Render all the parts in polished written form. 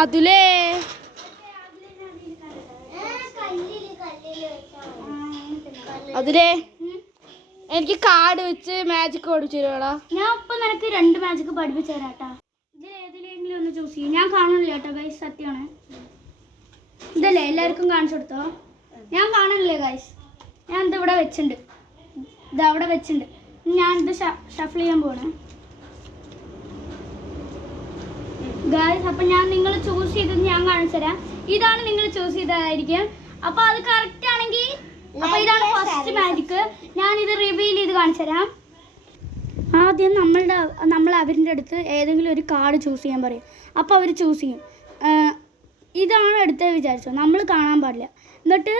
അതിലേ അതിലേ എനിക്ക് കാർഡ് വെച്ച് മാജിക് പഠിച്ചു തരാടാ. ഞാൻ ഇപ്പൊ നിനക്ക് 2 മാജിക് പഠിപ്പിച്ചു തരാട്ടാ. ഇതിൽ ഏതിലെങ്കിലും ഒന്ന് ചൂസ് ചെയ്യും. ഞാൻ കാണില്ല കേട്ടോ ഗൈസ്, സത്യമാണ്. ഇതല്ലേ എല്ലാവർക്കും കാണിച്ചു കൊടുത്തോ? ഞാൻ കാണില്ലേ ഗൈസ്. ഞാൻ ഇത് ഇവിടെ വെച്ചിട്ടുണ്ട്, ഇത് അവിടെ വെച്ചിട്ടുണ്ട്. ഞാനിത് ഷഫിൾ ചെയ്യാൻ പോണേ ഗൈസ്. അപ്പം ഞാൻ നിങ്ങൾ ചൂസ് ചെയ്തത് ഞാൻ കാണിച്ചു തരാം. ഇതാണ് നിങ്ങൾ ചൂസ് ചെയ്തതായിരിക്കും. അപ്പോൾ അത് കറക്റ്റ് ആണെങ്കിൽ അപ്പോൾ ഇതാണ് ഫസ്റ്റ് മാജിക്. ഞാനിത് റിവീൽ ചെയ്ത് കാണിച്ചു തരാം. ആദ്യം നമ്മൾ അവരുടെ അടുത്ത് ഏതെങ്കിലും ഒരു കാർഡ് ചൂസ് ചെയ്യാൻ പറയും. അപ്പോൾ അവർ ചൂസ് ചെയ്യും. ഇതാണ് എടുത്തത് വിചാരിച്ചോ, നമ്മൾ കാണാൻ പാടില്ല. എന്നിട്ട്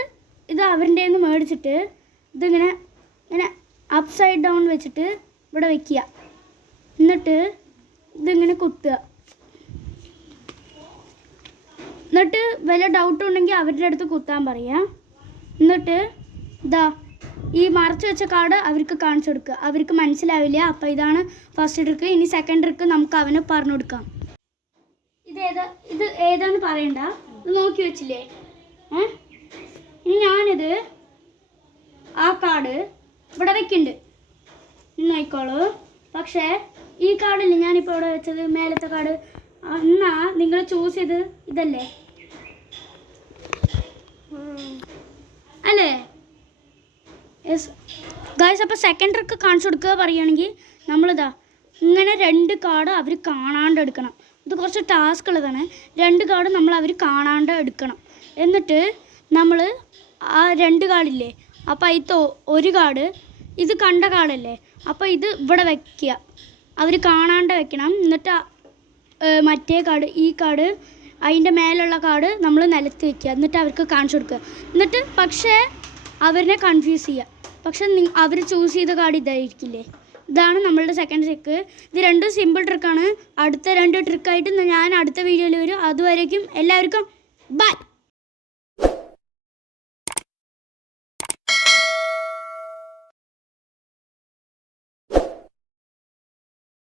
ഇത് അവരുടെ നിന്ന് മേടിച്ചിട്ട് ഇതിങ്ങനെ ഇങ്ങനെ അപ്സൈഡ് ഡൗൺ വെച്ചിട്ട് ഇവിടെ വയ്ക്കുക. എന്നിട്ട് ഇതിങ്ങനെ കുത്തുക. എന്നിട്ട് വല്ല ഡൗട്ട് ഉണ്ടെങ്കിൽ അവരുടെ അടുത്ത് കുത്താൻ പറയുക. എന്നിട്ട് ഇതാ ഈ മറച്ചു വെച്ച കാർഡ് അവർക്ക് കാണിച്ചു കൊടുക്കുക. അവർക്ക് മനസ്സിലാവില്ല. അപ്പോൾ ഇതാണ് ഫസ്റ്റ് ട്രിക്ക്. ഇനി സെക്കൻഡ് ട്രിക്ക് നമുക്ക് അവന് പറഞ്ഞു കൊടുക്കാം. ഇത് ഏതാന്ന് പറയണ്ട, ഇത് നോക്കി വെച്ചില്ലേ. ഇനി ഞാനിത് ആ കാർഡ് ഇവിടെ വെക്കുന്നുണ്ട്, നോക്കിക്കോളൂ. പക്ഷേ ഈ കാർഡില്ല ഞാനിപ്പോൾ ഇവിടെ വെച്ചത്, മേലത്തെ കാർഡ്. എന്നാ നിങ്ങൾ ചൂസ് ചെയ്ത് ഇതല്ലേ അല്ലേ? Yes guys. അപ്പോൾ സെക്കൻഡ് ട്രിക്ക് കാണിച്ചു കൊടുക്കുക പറയുകയാണെങ്കിൽ നമ്മളിതാ ഇങ്ങനെ 2 കാർഡ് അവർ കാണാണ്ട് എടുക്കണം. ഇത് കുറച്ച് ടാസ്ക് ഉള്ളതാണ്. 2 കാർഡ് നമ്മൾ അവർ കാണാണ്ട് എടുക്കണം. എന്നിട്ട് നമ്മൾ ആ 2 കാർഡില്ലേ, അപ്പോൾ അതിൽ ഒരു കാർഡ് ഇത് കണ്ട കാർഡല്ലേ, അപ്പോൾ ഇത് ഇവിടെ വയ്ക്കുക. അവർ കാണാണ്ട് വെക്കണം. എന്നിട്ട് മറ്റേ കാർഡ്, ഈ കാർഡ് അതിൻ്റെ മേലുള്ള കാർഡ് നമ്മൾ നിലത്ത് വയ്ക്കുക. എന്നിട്ട് അവർക്ക് കാണിച്ചു കൊടുക്കുക. എന്നിട്ട് പക്ഷേ അവരെ കൺഫ്യൂസ് ചെയ്യുക. പക്ഷെ അവർ ചൂസ് ചെയ്ത കാർഡ് ഇതായിരിക്കില്ലേ. ഇതാണ് നമ്മളുടെ സെക്കൻഡ് ട്രിക്ക്. ഇത് 2 സിമ്പിൾ ട്രിക്കാണ്. അടുത്ത 2 ട്രിക്കായിട്ട് ഞാൻ അടുത്ത വീഡിയോയിൽ വരും. അതുവരേക്കും എല്ലാവർക്കും ബൈ.